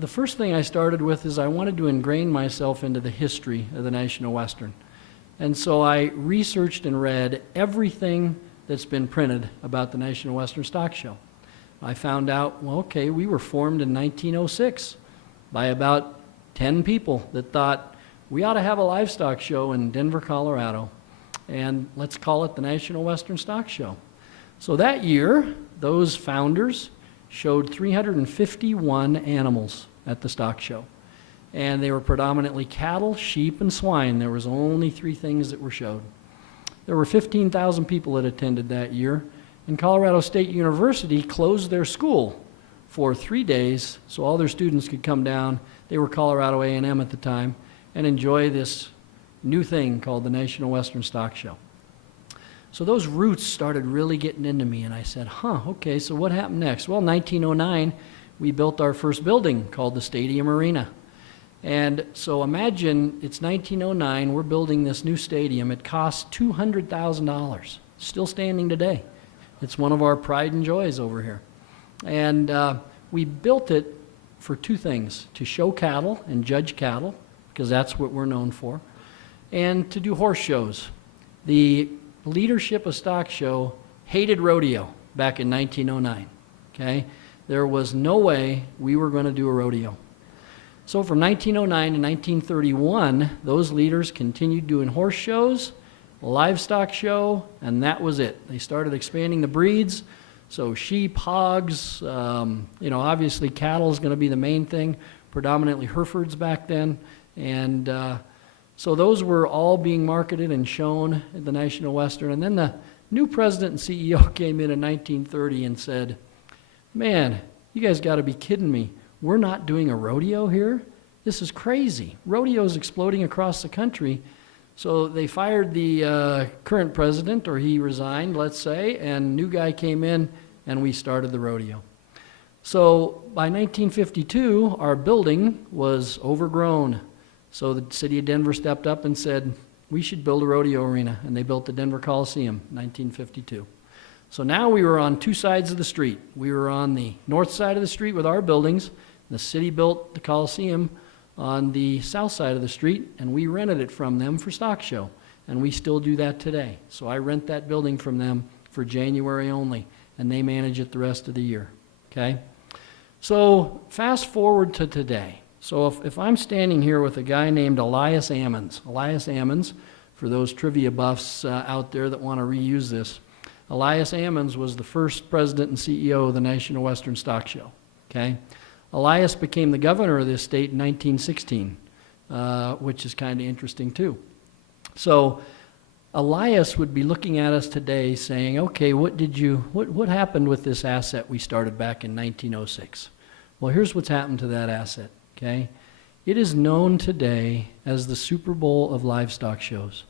the first thing I started with is I wanted to ingrain myself into the history of the National Western. And so I researched and read everything that's been printed about the National Western Stock Show. I found out, well, okay, we were formed in 1906 by about 10 people that thought we ought to have a livestock show in Denver, Colorado, and let's call it the National Western Stock Show. So that year, those founders showed 351 animals at the stock show. And they were predominantly cattle, sheep, and swine. There was only 3 things that were showed. There were 15,000 people that attended that year, and Colorado State University closed their school for 3 days so all their students could come down. They were Colorado A&M at the time, and enjoy this new thing called the National Western Stock Show. So those roots started really getting into me, and I said, okay, so what happened next? Well, 1909, we built our first building called the Stadium Arena. And so imagine it's 1909, we're building this new stadium. It costs $200,000, still standing today. It's one of our pride and joys over here. And we built it for 2 things, to show cattle and judge cattle, because that's what we're known for, and to do horse shows. The leadership of Stock Show hated rodeo back in 1909, okay? There was no way we were going to do a rodeo. So from 1909 to 1931, those leaders continued doing horse shows, a livestock show, and that was it. They started expanding the breeds, so sheep, hogs, obviously cattle is going to be the main thing, predominantly Herefords back then, and so those were all being marketed and shown at the National Western. And then the new president and CEO came in 1930 and said, man, you guys got to be kidding me. We're not doing a rodeo here? This is crazy. Rodeo is exploding across the country. So they fired the current president, or he resigned, let's say, and new guy came in, and we started the rodeo. So by 1952, our building was overgrown. So the city of Denver stepped up and said, we should build a rodeo arena, and they built the Denver Coliseum in 1952. So now we were on 2 sides of the street. We were on the north side of the street with our buildings. The city built the Coliseum on the south side of the street, and we rented it from them for stock show, and we still do that today. So I rent that building from them for January only, and they manage it the rest of the year, okay? So fast forward to today. So if I'm standing here with a guy named Elias Ammons, for those trivia buffs out there that want to reuse this, Elias Ammons was the first president and CEO of the National Western Stock Show, okay? Elias became the governor of this state in 1916, which is kind of interesting too. So Elias would be looking at us today saying, okay, what happened with this asset we started back in 1906? Well, here's what's happened to that asset, okay? It is known today as the Super Bowl of livestock shows.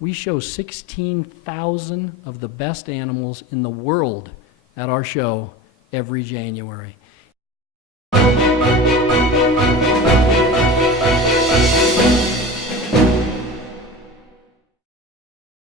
We show 16,000 of the best animals in the world at our show every January.